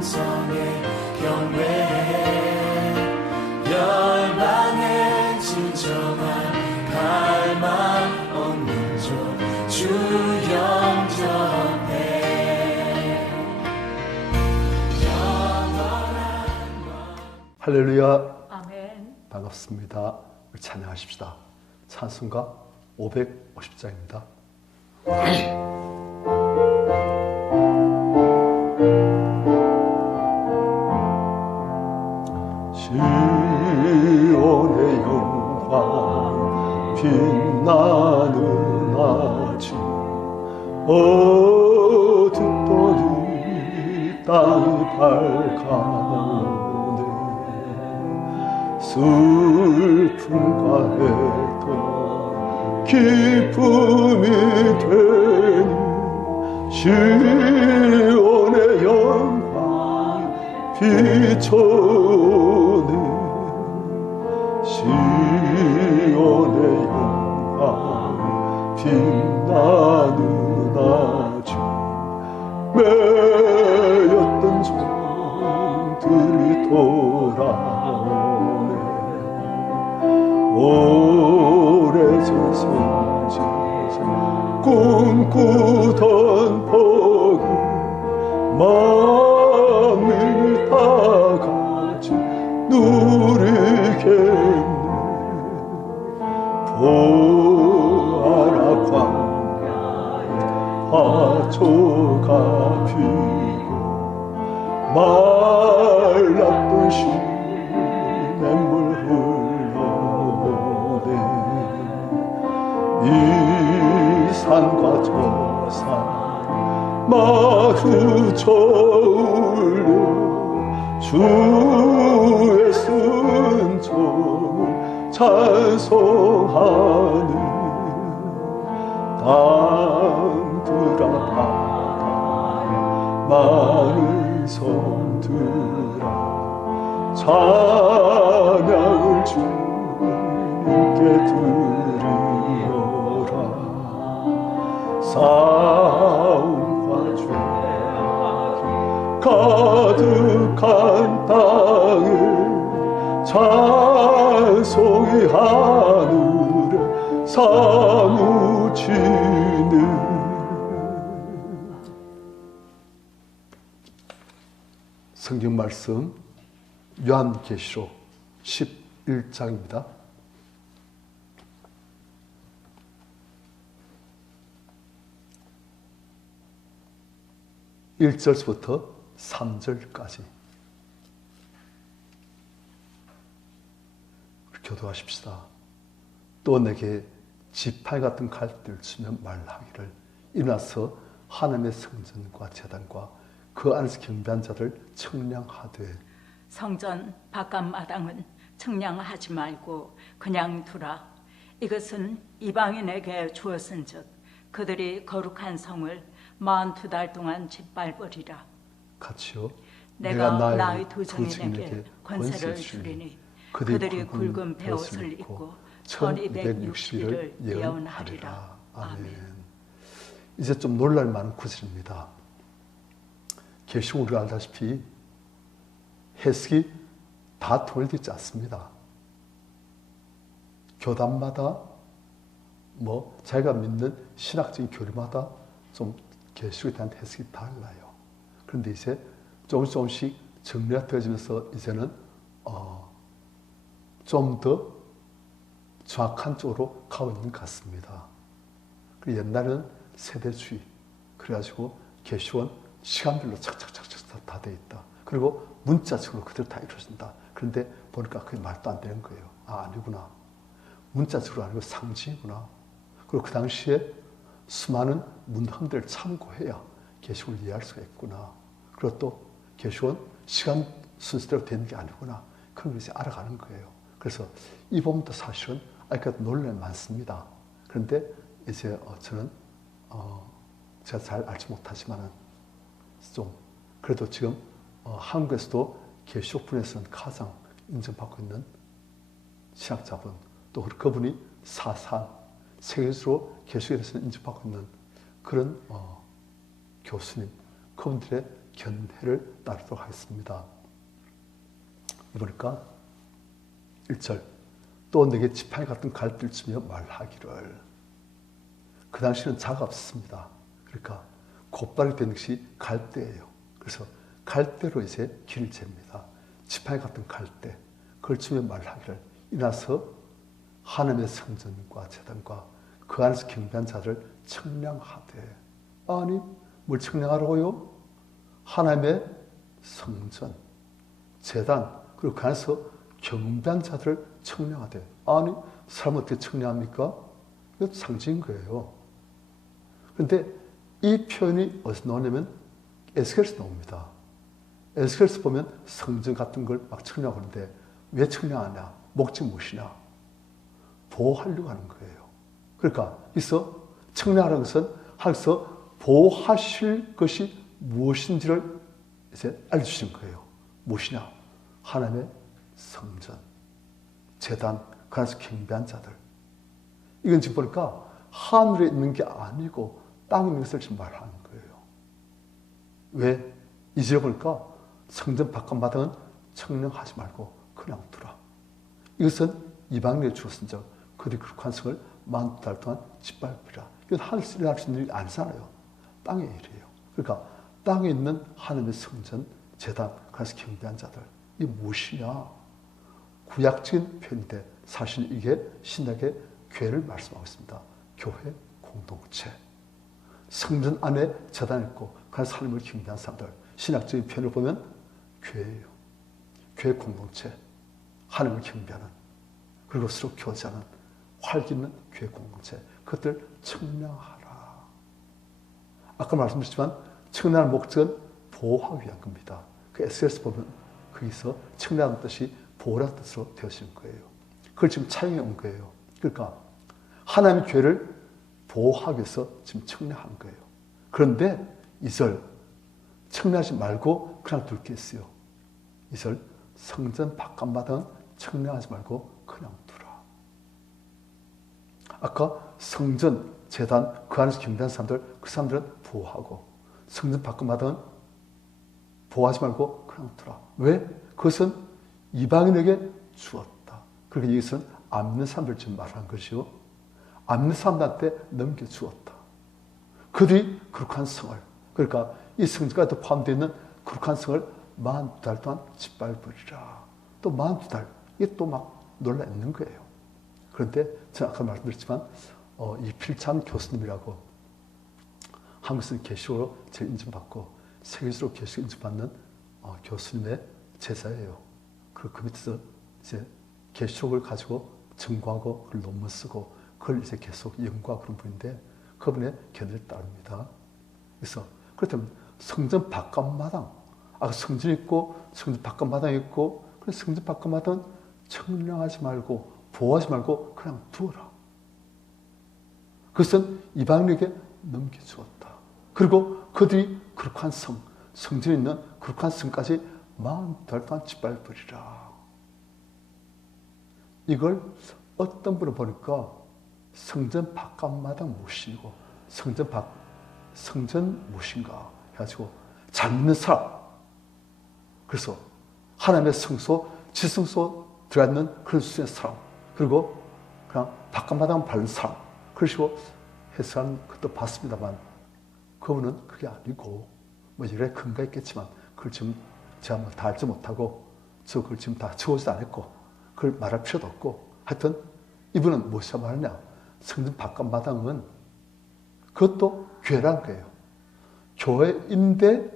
음성에 경배해 열방의 진정한 갈망 없는 주 영접해 할렐루야. 아멘. 반갑습니다. 우리 찬양하십시다. 찬송가 550장입니다. 시온의 영광 빛나는 아침 어둡더니 땅이 밝아오네 슬픔과 애도 기쁨이 되니 시온의 영광 비춰오네 시온의 영광 빛나는 아침 매였던 종들이 돌아오네 오래전 선지자 꿈꾸던 복음 만민이 다 같이 누리겠네 보아라 광야에 화초가 피고 말랐던 시냇물 이 산과 저 산 마주쳐 올려 주의 순종을 찬송하네 땅들아 바다에 많은 섬들아 찬양을 주님께 드리오라 싸움과 죄악이 가득한 땅에 찬송이 하늘에 사무치네 성경 말씀 요한계시록 11장입니다. 1절부터 3절까지 교도하십시다. 또 내게 지팡이 같은 갈대를 치며 말하기를 일어나서 하나님의 성전과 제단과 그 안에서 경배한 자를 청량하되 성전 바깥마당은 청량하지 말고 그냥 두라. 이것은 이방인에게 주었은즉 그들이 거룩한 성을 42달 동안 짓밟으리라. 같이요. 내가 나의 두 증인에게 권세를 주리니 그들이 굵은 베옷을 입고 1260일을 예언하리라. 아멘. 이제 좀 놀랄 만한 구절입니다. 계시록 우리가 알다시피 해석이 다 통일되지 않습니다. 교단마다 자기가 믿는 신학적인 교리마다 좀 계시록에 대한 해석이 달라요. 그런데 이제 조금씩 정리가 되어지면서 이제는 좀 더 정확한 쪽으로 가고 있는 것 같습니다. 옛날에는 세대주의, 그래가지고 계시록은 시간별로 착착착착 다 돼 있다. 그리고 문자적으로 그대로 다 이루어진다. 그런데 보니까 그게 말도 안 되는 거예요. 아니구나. 문자적으로 아니고 상징이구나. 그리고 그 당시에 수많은 문헌들을 참고해야 계시록을 이해할 수가 있구나. 그리고 또 계시록은 시간 순서대로 되는 게 아니구나. 그런 걸 이제 알아가는 거예요. 그래서 이 부분도 사실은 아직까지 논란이 많습니다. 그런데 이제 저는 제가 잘 알지 못하지만은 좀 그래도 지금 한국에서도 계시록 분야에서는 가장 인정받고 있는 신학자분, 또 그분이 사상, 세계적으로 계시록에 대해서 인정받고 있는 그런 교수님, 그분들의 견해를 따르도록 하겠습니다. 보니까 1절 또 내게 지팡이 같은 갈대를 치며 말하기를. 그 당시는 자가 없었습니다. 그러니까 곧바로 되는 것이 갈대예요. 그래서 갈대로 이제 길을 잽니다. 지팡이 같은 갈대. 그걸 치며 말하기를. 이나서 하나님의 성전과 제단과 그 안에서 경배한 자를 청량하되. 아니 뭘 청량하라고요? 하나님의 성전, 제단, 그리고 그 안에서 경배한 자들을 청량하되. 아니 사람은 어떻게 청량합니까? 이거 상징인 거예요. 그런데 이 표현이 어디서 나오냐면 에스겔에서 나옵니다. 에스겔에서 보면 성전 같은 걸 막 청량하는데 왜 청량하냐? 목적이 무엇이냐? 보호하려고 하는 거예요. 그러니까 여기서 청량하라는 것은 하나님께서 보호하실 것이 무엇인지를 이제 알려주신 거예요. 무엇이냐? 하나님의 성전, 제단, 그 안에서 경배한 자들. 이건 지금 보니까 하늘에 있는 게 아니고 땅에 있는 것을 지금 말하는 거예요. 왜? 이제 보니까 성전 바깥마당은 청량하지 말고 그냥 두라. 이것은 이방인에게 주었은 적 그들이 그룩한 성을 40달 동안 짓밟으리라. 이건 하늘에서 일어날 수 있는 일이 아니잖아요. 땅의 일이에요. 그러니까 땅에 있는 하나님의 성전, 제단, 그래서 경배한 자들. 이게 무엇이냐? 구약적인 표현인데 사실 이게 신약의 교회를 말씀하고 있습니다. 교회 공동체. 성전 안에 제단이 있고 그래서 하나님을 경배한 사람들. 신약적인 표현을 보면 교회예요. 교회 공동체. 하나님을 경배하는, 그리고 서로 교제하는 활기 있는 교회 공동체. 그것들 청량하라. 아까 말씀드렸지만 청량한 목적은 보호하기 위한 겁니다. 그 에스겔에서 보면 거기서 청량한 뜻이 보호라는 뜻으로 되어진 거예요. 그걸 지금 차용해 온 거예요. 그러니까 하나님의 교회를 보호하기 위해서 지금 청량한 거예요. 그런데 2절 청량하지 말고 그냥 둘 게 있어요. 2절 성전 바깥마당은 청량하지 말고 그냥 두라. 아까 성전, 제단, 그 안에서 경배한 사람들, 그 사람들은 보호하고 성전 바깥마당은 보호하지 말고 그냥 두라. 왜? 그것은 이방인에게 주었다. 그러니까 이것은 안 믿는 사람들 지금 말하는 것이요. 안 믿는 사람들한테 넘겨주었다. 그들이 거룩한 성을, 그러니까 이 성전까지 포함되어 있는 거룩한 성을 42달 동안 짓밟으리라. 또 42달, 이게 또 막 놀라 있는 거예요. 그런데 제가 아까 말씀드렸지만 이필참 교수님이라고 한국에서 계시록으로 제일 인정받고 세계적으로 계시록 인정받는 교수님의 제자예요. 그리고 그 밑에서 이제 계시록을 가지고 증거하고 그걸 논문 쓰고 그걸 이제 계속 연구하고 그런 분인데 그분의 견해를 따릅니다. 그래서 그렇다면 성전 바깥마당, 성전 있고 성전 바깥마당 있고 그 성전 바깥마당은 청량하지 말고 보호하지 말고 그냥 두어라. 그것은 이방인에게 넘겨주었다. 그리고 그들이 거룩한 성, 성전에 있는 거룩한 성까지 42달 동안 짓밟으리라. 이걸 어떤 분을 보니까 성전 바깥마당 무엇이고 성전 무엇인가 해가지고 잘 믿는 사람, 그래서 하나님의 성소, 지성소 들어있는 그런 수준의 사람, 그리고 그냥 바깥마당 바른 사람, 그러시고 해석하는 것도 봤습니다만 그분은 그게 아니고 뭐 여러 근거가 있겠지만 그걸 지금 제가 뭐 다 알지 못하고 저 그걸 지금 다 적어지도 않았고 그걸 말할 필요도 없고 하여튼 이분은 무엇이라 말하냐, 성전 바깥마당은 그것도 교회라는 거예요. 교회인데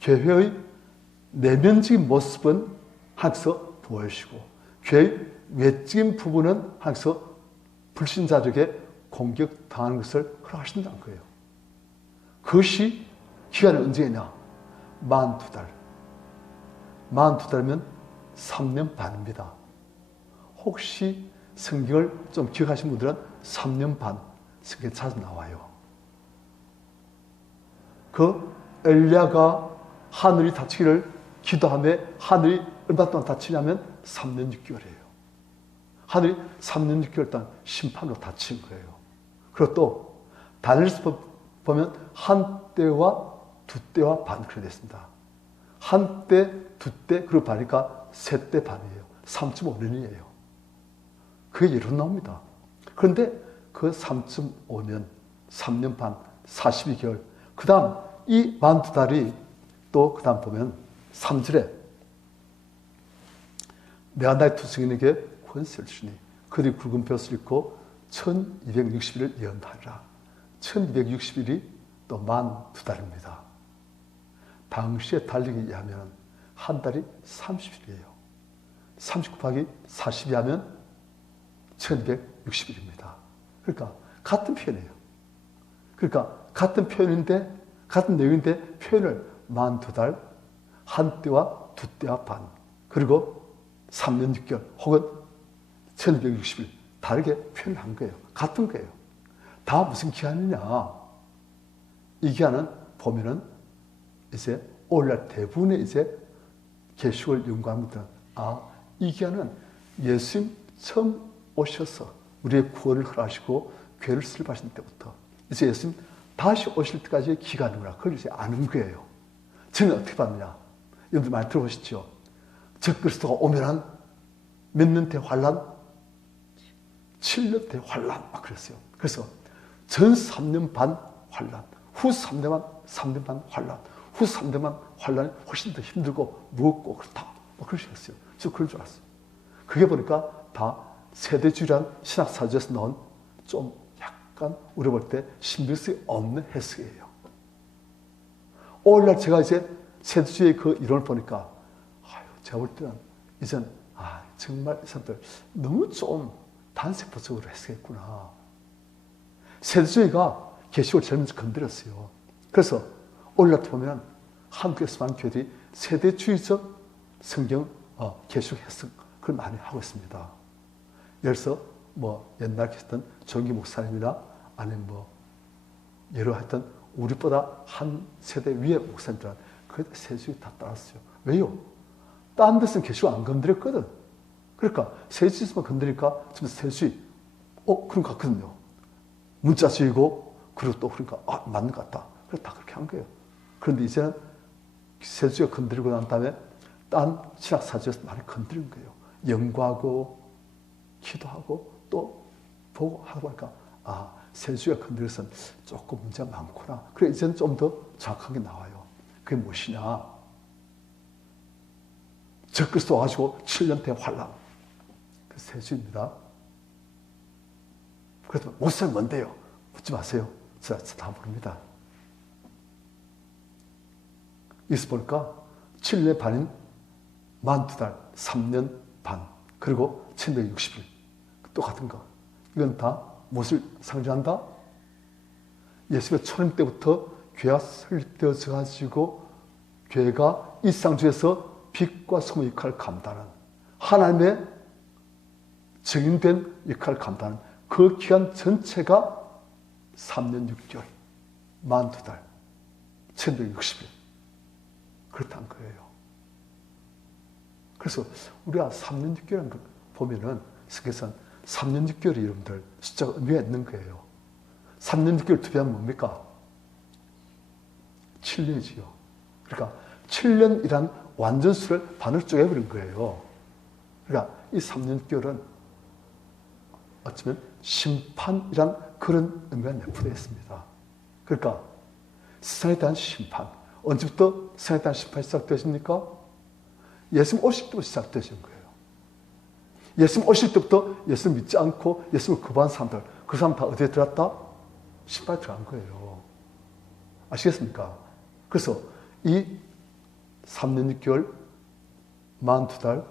교회의 내면적인 모습은 하나님께서 보여주시고 교회의 외적인 부분은 하나님께서 불신자들에게 공격당하는 것을 허락하신다는 거예요. 그것이 기간이 언제냐? 42달. 42달이면 3년 반입니다. 혹시 성경을 좀 기억하신 분들은 3년 반 성경에 자주 나와요. 그 엘리야가 하늘이 닫히기를 기도하며 하늘이 얼마 동안 닫히냐면 3년 6개월이에요. 하늘이 3년 6개월 동안 심판으로 닫힌 거예요. 그리고 또 다니엘서 보면 한때와 두 때와 반 그렇게 됐습니다. 한 때, 두 때, 그리고 반이니까 세 때 반이에요. 3.5년이에요. 그게 예로 나옵니다. 그런데 그 3.5년, 3년 반, 42개월, 그 다음 이 42달이 또 그 다음 보면 3절에 내가 나의 두 증인에게 권세를 주니 그들이 굵은 벼슬 입고 1260일을 예언하리라. 1260일이 또 42달입니다. 당시에 달리기 의하면 한 달이 30일이에요. 30 곱하기 40이 하면 1260일입니다. 그러니까 같은 표현이에요. 그러니까 같은 표현인데 같은 내용인데 표현을 42달, 한 때와 두 때와 반, 그리고 3년 6개월 혹은 1260일 다르게 표현을 한 거예요. 같은 거예요. 다 무슨 기한이냐? 이 기한은 보면은 이제 오늘날 대부분의 이제 계시록을 연구하는 분들은 이 기한은 예수님 처음 오셔서 우리의 구원을 허락하시고 죄를 슬퍼하신 때부터 이제 예수님 다시 오실 때까지의 기간이구나. 그걸 이제 아는 거예요. 저는 어떻게 봤느냐? 여러분들 많이 들어보시죠? 적그리스도가 오면은 몇 년 대 환란? 7년 대 환란. 막 그랬어요. 그래서 전 3년 반 환란, 후 3년 반 환란, 후 3년 반 환란이 훨씬 더 힘들고 무겁고 그렇다. 막 그러셨어요. 저 그런 줄 알았어요. 그게 보니까 다 세대주의란 신학사주에서 나온 좀 약간 우리 볼 때 신빙성이 없는 해석이에요. 오늘날 제가 이제 세대주의의 그 이론을 보니까 제가 볼 때는 이젠 정말 이 사람들 너무 좀 단세포적으로 해석했구나. 세대주의가 계시록을 제일 먼저 건드렸어요. 그래서 오늘날 보면 한국에서 많은 교회들이 세대주의적 성경 계시록 해석 그걸 많이 하고 있습니다. 예를 들어서 뭐 옛날 계셨던 정기 목사님이나 아니면 뭐 여러 하여튼 우리보다 한 세대 위의 목사님들은 그게 세대주의 다 따랐어요. 왜요? 딴 데서는 계시록 안 건드렸거든. 그러니까 세대주의만 건드리니까 좀 세대주의 그런 것 같거든요. 문자주의고 그리고 또 그러니까 맞는 것 같다. 그래서 다 그렇게 한 거예요. 그런데 이제는 세대주의가 건드리고 난 다음에 딴 신학사주에서 많이 건드린 거예요. 연구하고 기도하고 또 보고 하고 하니까 세대주의가 건드려서는 조금 문제가 많구나. 그래 이제는 좀 더 정확하게 나와요. 그게 무엇이냐? 적그리스도 와가지고 7년대 환란. 그 세대주의입니다. 그래서 목사님 뭔데요? 묻지 마세요. 제가 다 모릅니다. 여기서 보니까 7년 반인 42달, 3년 반, 그리고 1260일. 똑같은 거. 이건 다 무엇을 상징한다? 예수의 초림 때부터 교회가 설립되어져 가지고 교회가 일상주에서 빛과 소금의 역할을 감당하는 하나님의 증인된 역할을 감당하는 그 기간 전체가 3년 6개월, 42달, 1260일. 그렇다는 거예요. 그래서 우리가 3년 6개월을 보면은 성경에서는 3년 6개월이 여러분들 숫자가 의미가 있는 거예요. 3년 6개월 투비하면 뭡니까? 7년이지요. 그러니까 7년이란 완전수를 반으로 쪼개버린 거예요. 그러니까 이 3년 6개월은 어쩌면 심판이란 그런 의미가 내포되어 있습니다. 그러니까 세상에 대한 심판. 언제부터 세상에 대한 심판이 시작되십니까? 예수님 오실 때부터 시작되신 거예요. 예수님 오실 때부터 예수님 믿지 않고 예수님을 거부한 사람들, 그 사람 다 어디에 들어갔다? 심판에 들어간 거예요. 아시겠습니까? 그래서 이 3년 6개월, 42달,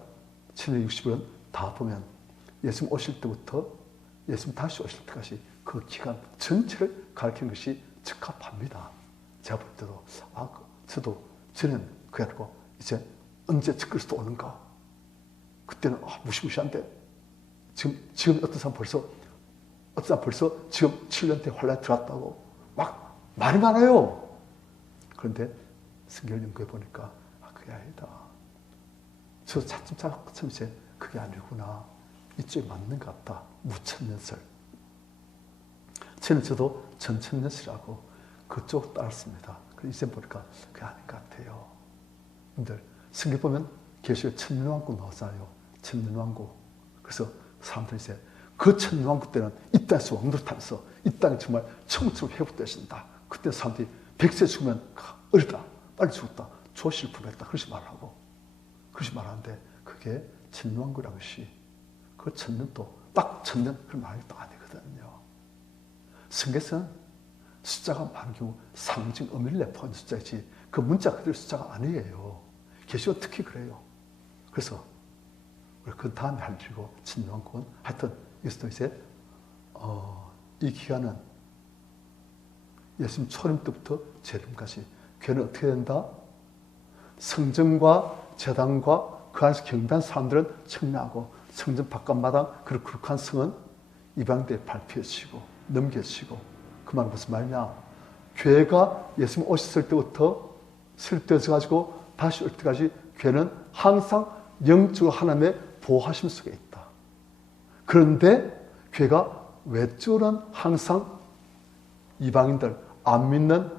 760일은 다 보면 예수님 오실 때부터 예수님 다시 오실 때까지 그 기간 전체를 가리키는 것이 적합합니다. 제가 볼 때도 저는 그게 아니고 이제 언제 적그리스도 오는가? 그때는 무시무시한데 지금 어떤 사람 벌써 지금 7년대 환란에 들어갔다고 막 말이 많아요. 그런데 성경을 연구해 보니까 그게 아니다. 저도 차츰 이제 그게 아니구나. 이쪽이 맞는 것 같다. 무천년설. 저도 전천년설하고 그쪽 따랐습니다. 이제 보니까 그게 아닌 것 같아요. 여러분들 성경 보면 계시록 천년왕국 나오잖아요. 천년왕국. 그래서 사람들이 이제 그 천년왕국 때는 이 땅에서 왕노릇하면서 이 땅이 정말 천국처럼 회복되신다. 그때 사람들이 100세 죽으면 어리다, 빨리 죽었다, 조실품했다 그렇게 말하고, 그렇게 말하는데 그게 천년왕국이라는 것이 그 천년도 딱 천년 그런 말이 또 아니거든요. 성경에서는 숫자가 많은 경우 상징 의미를 내포하는 숫자이지 그 문자 그대로 숫자가 아니에요. 계시록 특히 그래요. 그래서 우리 그 다음에 할 일이고 천년왕국은 하여튼 여기서도 이제 이 기간은 예수님 초림 때부터 재림까지 교회는 어떻게 된다? 성전과 제단과 그 안에서 경배한 사람들은 청량하고 성전 바깥마당 그 거룩한 성은 이방대에 발표해지고 넘겨지고 그 말은 무슨 말이냐? 교회가 예수님 오셨을 때부터 설득해서 가지고 다시 올 때까지 교회는 항상 영적으로 하나님의 보호하심 속에 있다. 그런데 교회가 외적으로는 항상 이방인들, 안 믿는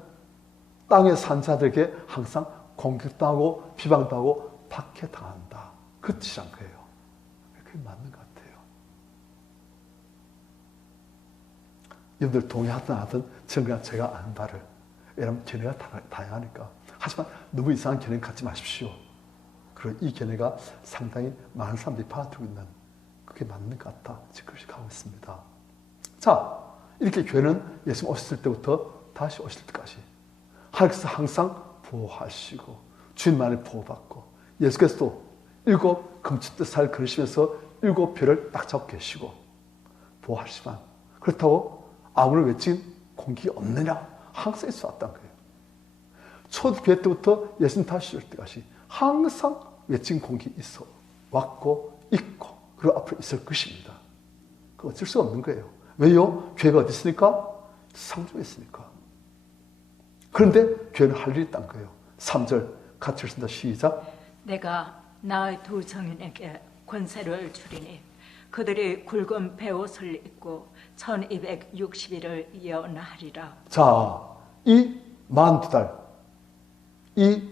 땅에 산 자들에게 항상 공격당하고 비방당하고 박해당한다. 그 뜻이란 거예요. 그게 맞는 것 같아요. 여러분들 동의하든 안 하든 저는 그냥 제가 아는 바를, 왜냐하면 견해가 다양하니까. 하지만 너무 이상한 견해 갖지 마십시오. 그리고 이 견해가 상당히 많은 사람들이 받아들이고 있는, 그게 맞는 것 같다. 지금 그렇게 가고 있습니다. 자, 이렇게 교회는 예수님 오셨을 때부터 다시 오실 때까지 하나님께서 항상 보호하시고 주님만을 보호받고, 예수께서도 7 금축대사를 걸으시면서 7 별을 딱 잡고 계시고 보호하시지만, 그렇다고 아무런 외적인 공격이 없느냐? 항상 있어 왔다는 거예요. 초대교회 때부터 예수님 다시 올 때까지 항상 외적인 공격이 있어 왔고 있고, 그리고 앞으로 있을 것입니다. 그 어쩔 수가 없는 거예요. 왜요? 교회가 어디 있으니까? 상중에 있으니까. 그런데 교회는 할 일이 있다는 거예요. 3절 같이 읽습니다. 시작. 내가 나의 두 증인에게 권세를 주리니 그들이 굵은 베옷을 입고 1260일을 예언하리라. 자, 이 42달, 이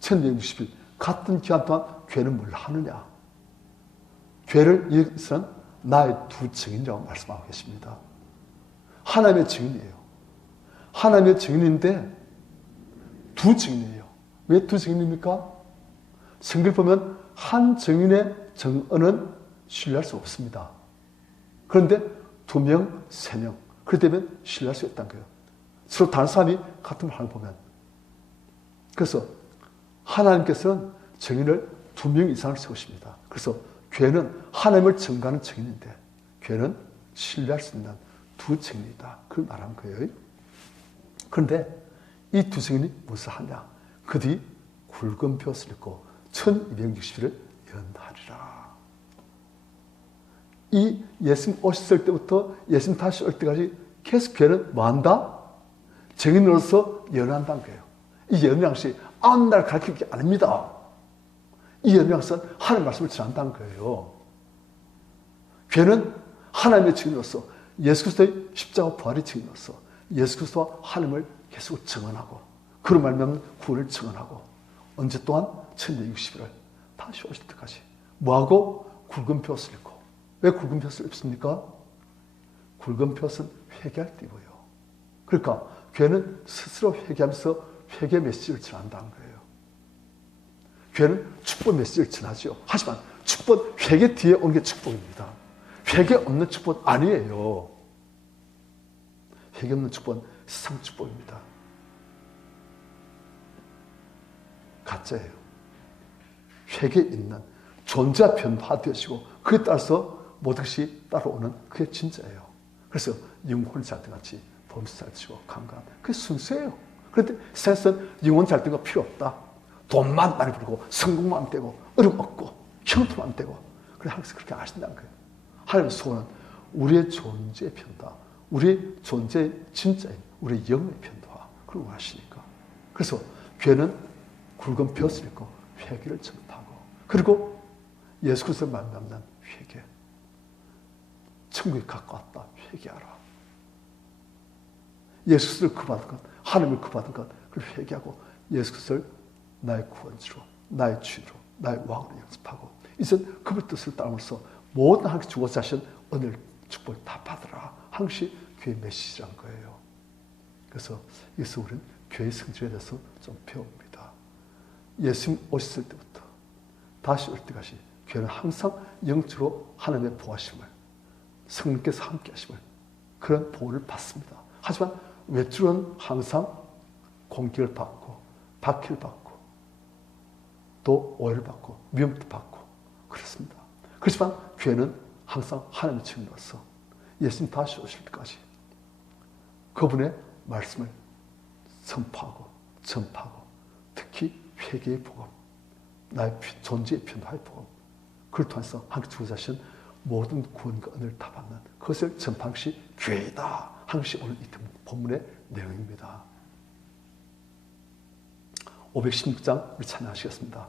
1260일 같은 기간 동안 교회는 뭘 하느냐? 교회를 여기서는 나의 두 증인이라고 말씀하고 계십니다. 하나님의 증인이에요. 하나님의 증인인데 두 증인이에요. 왜 두 증인입니까? 성경을 보면 한 증인의 증언은 신뢰할 수 없습니다. 그런데 2명, 3명 그렇게 되면 신뢰할 수 있다는 거예요. 서로 다른 사람이 같은 말을 보면. 그래서 하나님께서는 증인을 2명 이상을 세우십니다. 그래서 교회는 하나님을 증거하는 증인인데 교회는 신뢰할 수 있는 두 증인이다. 그걸 말하는 거예요. 그런데 이 두 증인이 무엇을 하냐? 그들이 굵은 벼슬을 입고 1260일을 예언하리라. 이 예수님 오셨을 때부터 예수님 다시 올 때까지 계속 교회는 뭐 한다? 증인으로서 예언한다는 거예요. 이 예언이라는 것이 아무 날 가르칠 게 아닙니다. 이 예언이라는 것은 하나님의 말씀을 전한다는 거예요. 교회는 하나님의 증인으로서 예수 그리스도의 십자가 부활의 증인으로서 예수 그리스도와 하나님을 계속 증언하고, 그런 말미암아 구원을 증언하고, 언제 또한 1260일을 다시 오실 때까지 뭐하고? 굵은 벼슬 입고. 왜 굵은 벼슬 입습니까? 굵은 벼슬은 회개할 때 입어요. 그러니까 교회는 스스로 회개하면서 회개 메시지를 전한다는 거예요. 교회는 축복 메시지를 전하죠. 하지만 축복, 회개 뒤에 오는 게 축복입니다. 회개 없는 축복 아니에요. 회개 없는 축복은 세상 축복입니다. 가짜예요. 회개 있는 존재가 변화되시고 그에 따라서 모든 것이 따라오는 그게 진짜예요. 그래서 영혼을 잘 때 같이 범사 잘 치고 강간, 그게 순수해요. 그런데 세상에서는 영혼 잘 된 거 필요 없다. 돈만 많이 벌고 성공만 되고 어려움 없고 형통만 되고, 그래 하나님께서 그렇게 아신다는 거예요. 하나님의 소원은 우리의 존재의 변화, 우리의 존재의 진짜인 우리의 영의 변화, 그걸 원하시니까. 그래서 교회는 굵은 벼슬 입고 회개를 전파하고, 그리고 예수 그리스도를 만나는 회개, 천국이 가까웠다 회개하라. 예수 그리스도를 구받은 것, 하나님을 구받은 것, 그걸 그리고 회개하고 예수 그리스도를 나의 구원주로, 나의 주로, 나의 왕으로 영접하고 이제 그분의 뜻을 따르면서 모든 하나님께 주고자 하신 은혜를 축복을 다 받으라 하는 것이 교회 메시지란 거예요. 그래서 여기서 우리는 교회 성질에 대해서 좀 배웁니다. 예수님 오셨을 때부터 다시 올 때까지 교회는 항상 영적으로 하나님의 보호하심을, 성령께서 함께 하심을, 그런 보호를 받습니다. 하지만 외출은 항상 공격을 받고 박해를 받고 또 오해를 받고 위험도 받고 그렇습니다. 그렇지만 교회는 항상 하나님의 측면으로서 예수님 다시 오실 때까지 그분의 말씀을 선포하고 전파하고 특히 회개의 복음, 나의 존재의 변화의 복음, 그걸 통해서 함께 주고자 하신 모든 구원과 은혜를 다 받는 그것을 전파한 것이 교회이다 하는 것이 오늘 이 본문의 내용입니다. 516장 우리 찬양하시겠습니다.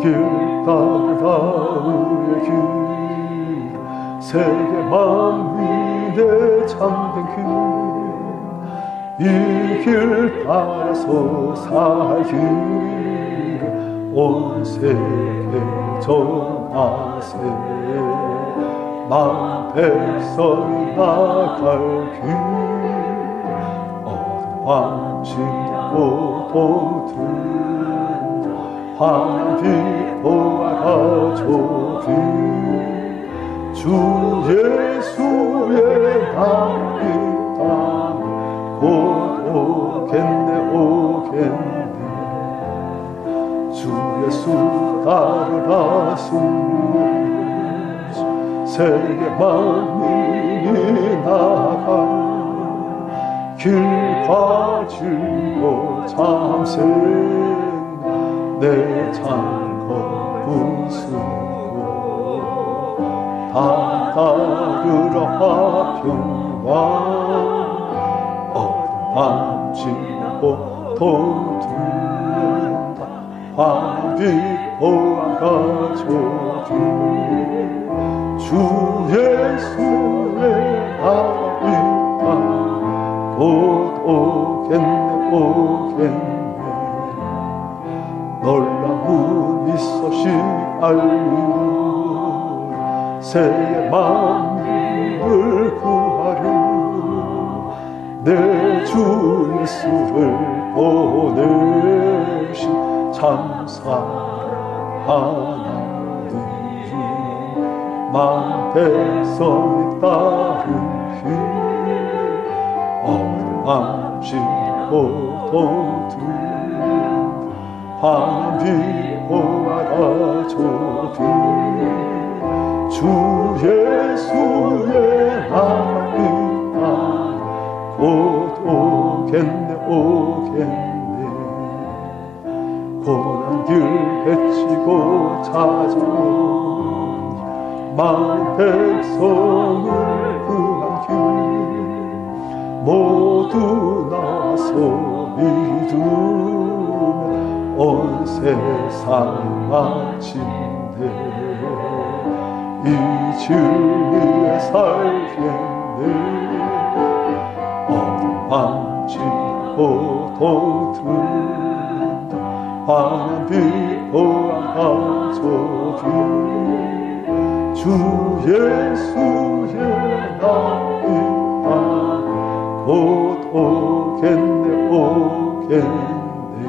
길 따라 우리의 길 세계 만민의 참된 길 이 길 따라서 살길 온 세계 전하세 만 백성이 나갈 길 어둠 밤지고 동들 환히 보아라 좁히 주 예수의 나이 땅 곧 오겠네 오겠네 주 예수 따르라 세계 만민이 나갈 길과 질고 참새 내 창거 분수고 다 따르라 화평왕 어둠 밤지고 동들다 환히 보아가 좁히 주 예수의 나이 땅 곧 오겠네 오겠네 놀라운 이소식 알리오 세계 만민을 구하려 내 주 예수를 보내신 참사 하나님 만 백성이 따르기 어둠 밤지고 동들 환히 보아라 좁히 주 예수의 나이 땅 곧 오겠네 오겠네 고난 길 헤치고 찾아온 만 백성을 구한 길 모두 나서 믿으며 온 세상 마침내 이 진리에 살겠네 어둠 밤지고 동틀다 환히 보아가 좁히 주 예수의 나이 땅 곧 오겠네 오겠네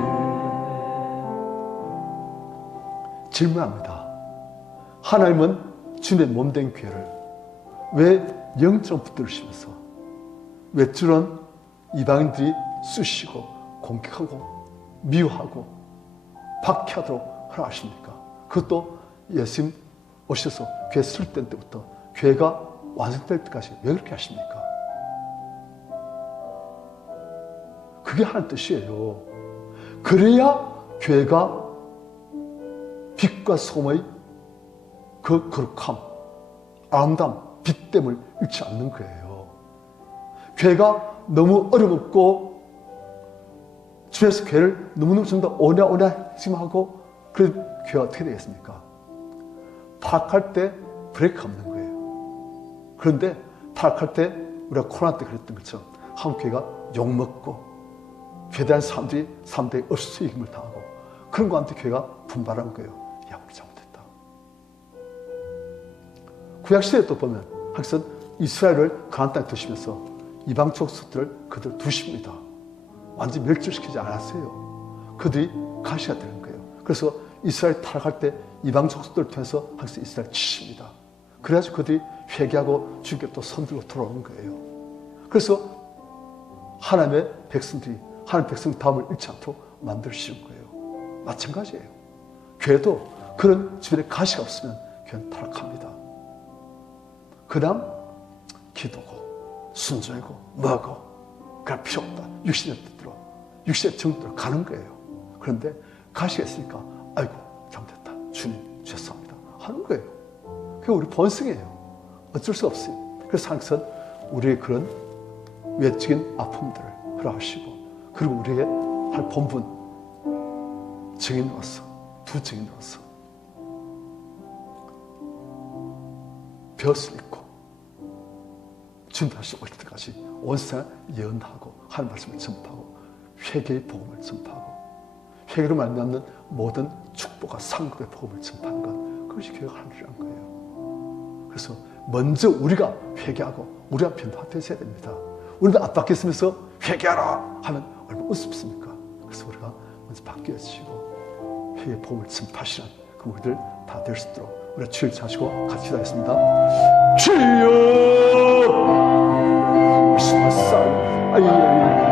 질문합니다. 하나님은 주님의 몸된 교회를 왜 영적으로 붙들으시면서 외출은 이방인들이 쑤시고 공격하고 미워하고 박해하도록 허락하십니까? 그것도 예수님 오셔서 교회 설립된 때부터 교회가 완성될 때까지 왜 그렇게 하십니까? 그게 하나님 뜻이에요. 그래야 교회가 빛과 소금의 그 거룩함, 아름다움, 빛됨을 잃지 않는 거예요. 교회가 너무 어려웠고 주에서 교회를 너무너무 좀 더 오냐오냐 했지만 하고 그 교회가 어떻게 되겠습니까? 타락할 때 브레이크가 없는 거예요. 그런데 타락할 때 우리가 코로나 때 그랬던 것처럼 한국 교회가 욕먹고 괴대한 사람들이 사람들의 업수익임을 당하고 그런 가운데 교회가 분발한 거예요. 야, 우리 잘못했다. 구약시대에 또 보면 하나님께서 이스라엘을 가나안 땅에 두시면서 이방 족속들을 그들 두십니다. 완전히 멸절시키지 않았어요. 그들이 가시가 되는 거예요. 그래서 이스라엘 타락할 때 이방 족속들을 통해서 하나님께서 이스라엘 치십니다. 그래가지고 그들이 회개하고 주님께 또 손들고 돌아오는 거예요. 그래서 하나님의 백성들이 하나님 백성 다음을 잃지 않도록 만드시는 거예요. 마찬가지예요. 교회도 그런 주변에 가시가 없으면 교회는 타락합니다. 그 다음 기도고 순종하고 뭐고 그럴 필요 없다. 육신의 뜻대로 육신의 정도로 가는 거예요. 그런데 가시가 있으니까 아이고 잘못했다. 주님 죄송합니다 하는 거예요. 그게 우리 본성이에요. 어쩔 수 없어요. 그래서 항상 우리의 그런 외적인 아픔들을 허락하시고 그리고 우리에게 할 본분 증인으로서 두 증인으로서 벼슬 있고 주님 다시 오실 때까지 온 세상을 예언하고 하는 말씀을 전파하고 회개의 복음을 전파하고 회개로 말미암는 모든 축복과 상급의 복음을 전파하는 것 그것이 교회가 하는 일이란 거예요. 그래서 먼저 우리가 회개하고 우리가 변화되어야 됩니다. 우리도 앞바뀌었으면서 회개하라 하면 얼마나 우습습니까? 그래서 우리가 먼저 바뀌어지고 회개의 복음을 전파하시는 그 우리들 다 될 수 있도록 우리가 주를 찾으시고 같이 기도하겠습니다. 주여! 아이